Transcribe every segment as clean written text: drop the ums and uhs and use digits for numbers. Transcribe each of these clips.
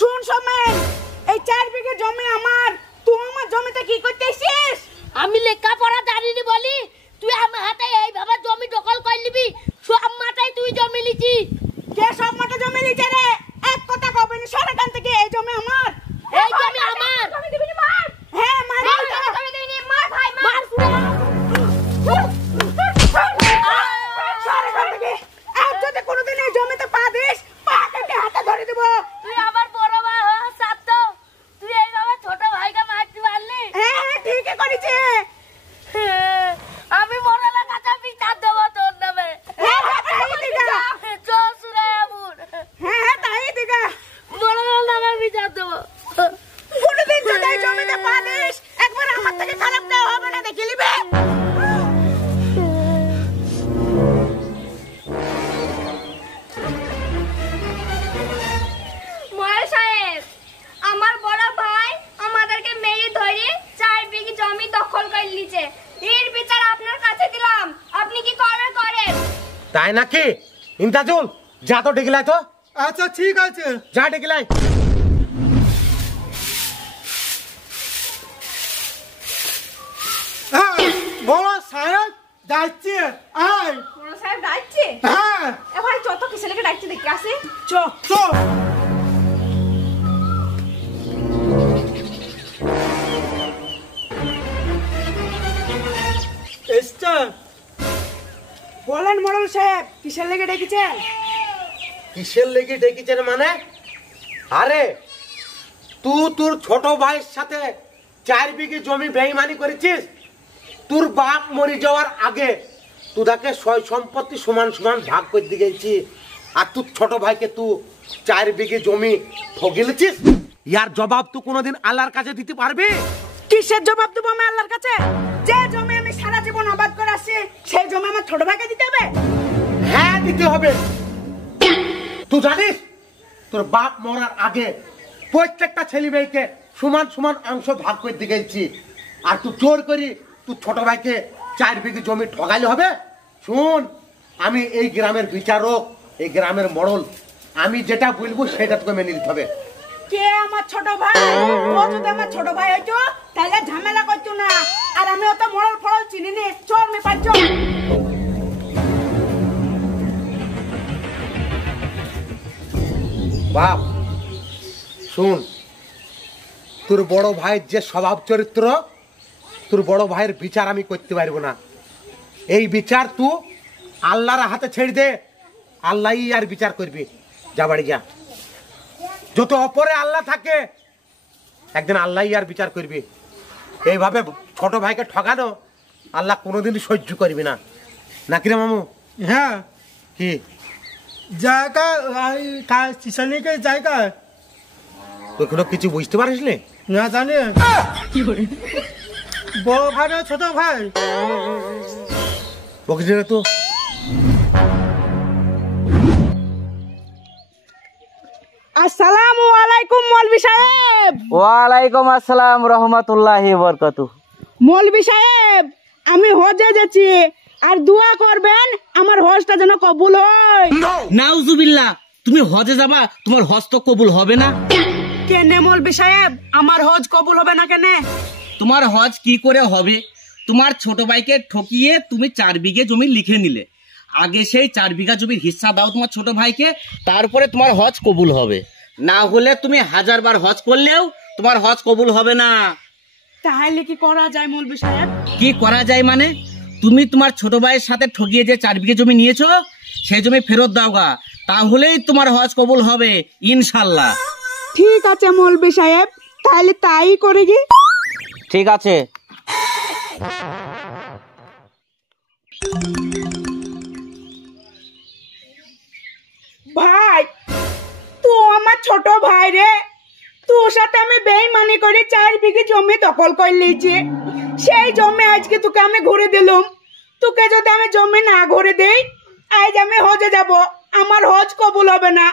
শুন সমেন, এই 4 বিঘে জমি আমার, তুই আমার জমিতে কি করতে এসেছিস? আমি লেখাপড়া জানিনি বলি তুই আমার হাতে এইভাবে জমি দখল করে নিবি? সব মাথায় তুই জমি লিছি। কে সব মাঠে জমি লিছে রে? এক কথা কবে না, সর এখান থেকে। এই জমি আমার, এই জমি আমার। জমি দিবি না? মার। হ্যাঁ মার, জমি দিবি না? মার ভাই মার। সর এখান থেকে। আর যদি কোনোদিন এই জমিতে পা দিস, পা কেটে হাতে ধরে দেব। তুই আমার বড় ভাই হওয়ার সাথে তুই এইভাবে ছোট ভাইকে মারতে পারলি? হ্যাঁ ঠিকই করেছে। আমি বড় কাছে বিচার দেবো তোর নামে। হ্যাঁ তাই দিগা। চল সুরাইয়াপুর। হ্যাঁ তাই দিগা। বড় নামে বিচার দেবো। কোনোদিন যদি এই জমিতে পা দিস, একবার আমার থেকে খারাপ দেওয়া হবে না, দেখে নিবে। মহারাজ সাহেব, আমার বড় ভাই আমাদেরকে মেরে ধরে 4 বিঘি জমি দখল করে নিয়েছে। এর বিচার আপনার কাছে দিলাম, আপনি কি করবেন করেন। তাই নাকি? ইন্তাজুল যা তো ডেকে তো। আচ্ছা ঠিক আছে, যা ডেকে লাই। হ্যাঁ বড় সাহেব যাচ্ছে। আয় বড় সাহেব ডাকছে? হ্যাঁ এ ভাই যত কি ছেলেকে ডাকছে দেখি আসে। চ তো এসছে। বলেন মোড়ল সাহেব, কিসের লেগে ডেকেছেন? কিসের লেগে ডেকেছেন মানে? আরে তুই তোর ছোট ভাইয়ের সাথে 4 বিঘে জমি বেইমানি করেছিস। তোর বাপ মরে যাওয়ার আগে তোদাকে সয় সম্পত্তি সমান সমান ভাগ করে দিয়ে গেছি, আর তোর ছোট ভাইকে তুই 4 বিঘে জমি ঠগিলেছিস। ইয়ার জবাব তুই কোনোদিন আল্লাহর কাছে দিতে পারবি? কিসের জবাব দেবো আমি আল্লাহর কাছে? যে জমি আমি সারা জীবন আবাদ করে আসছি, সেই জমি আমার ছোট ভাইকে দিতে হবে? হ্যাঁ দিতে হবে। তুই জানিস তোর বাপ মরার আগে প্রত্যেকটা ছেলে মেয়েকে সমান সমান অংশ ভাগ করে দিয়ে গেছি, আর তুই জোর করি তুই ছোট ভাইকে 4 বিঘে জমি ঠগাইলে হবে? শুন, আমি এই গ্রামের বিচারক, এই গ্রামের মোড়ল, আমি যেটা বলবো সেটা তোকে মেনে নিতে হবে। কে আমার ছোট ভাই? ও যদি আমার ছোট ভাই হইতো তাহলে ঝামেলা করতো না। আর আমি অত মোড়ল ফড়ল চিনি নি। চল আমি পারছ। বাপ শুন, তোর বড় ভাইয়ের যে স্বভাব চরিত্র, তোর বড় ভাইয়ের বিচার আমি করতে পারবো না। এই বিচার তুই আল্লাহর হাতে ছেড়ে দে, আল্লাহই আর বিচার করবি। যা বাড়ি যা। যত অপরে আল্লাহ থাকে, একদিন আল্লাহই আর বিচার করবি। এইভাবে ছোট ভাইকে ঠকানো আল্লাহ কোনোদিন সহ্য করবি না, নাকি রে মামু? হ্যাঁ কি জায়গা কিষানিকে জায়গা তুই কোনো কিছু বুঝতে পারিস নি? না জানি। বড় ভাই না ছোট ভাই? বকিস না তো। আসসালামু আলাইকুম মৌলভী সাহেব। ওয়ালাইকুম আসসালাম রহমতুল্লাহি বরকাতু। মৌলভী সাহেব, আমি হজে যাচ্ছি, আর দোয়া করবেন আমার হজটা যেন কবুল হয়। নাউজুবিল্লাহ, তুমি হজে যাবা, তোমার হজ তো কবুল হবে না। কেনে মৌলভী সাহেব, আমার হজ কবুল হবে না কেনে? তোমার হজ কি করে হবে? তোমার ছোট ভাইকে ঠকিয়ে তুমি 4 বিঘে জমি লিখে নিলে। আগে সেই 4 বিঘা জমির হিস্সা দাও তোমার ছোট ভাইকে, তারপরে তোমার হজ কবুল হবে। না হলে তুমি 1000 বার হজ করলেও তোমার হজ কবুল হবে না। তাহলে কি করা যায় মৌলভী সাহেব? কি করা যায় মানে? তুমি তোমার ছোট ভাইয়ের সাথে ঠকিয়ে যে 4 বিঘে জমি নিয়েছো, সেই জমি ফেরত দাওগা, তাহলেই তোমার হজ কবুল হবে ইনশাল্লাহ। ঠিক আছে মৌলভী সাহেব, তাহলে তাই করে কি। ঠিক আছে। ভাই, তুই আমার ছোট ভাই রে, তোর সাথে আমি বেইমানি করে 4 বিঘে জমি দখল করে নিয়েছি। সেই জমি আজকে তোকে আমি ঘুরে দিলাম। তোকে যদি আমি জমি না ঘুরে দেই, আজ আমি হজে যাব, আমার হজ কবুল হবে না।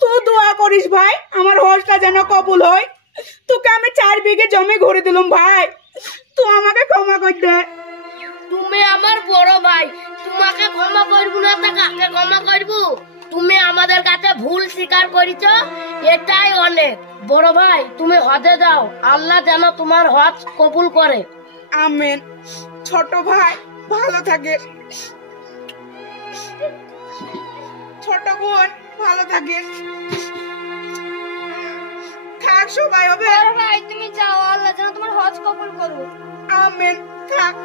তুই দোয়া করিস ভাই, আমার হজটা যেন কবুল হয়। তোকে আমি 4 বিঘে জমি ঘুরে দিলাম ভাই, তুই আমাকে ক্ষমা করে দে। তুমি আমার বড় ভাই, তোমাকে ক্ষমা করবো না তা কাকে ক্ষমা করবো? তুমি আমাদের কাছে ভুল স্বীকার করেছ, এটাই অনেক। বড় ভাই তুমি হজে যাও, আল্লাহ যেন তোমার হজ কবুল করে। আমিন। ছোট ভাই ভালো থাকে, ছোট বোন ভালো থাকে, থাক সবাই হবে। বড় ভাই তুমি যাও, আল্লাহ যেন তোমার হজ কবুল করুক। আমিন। থাক।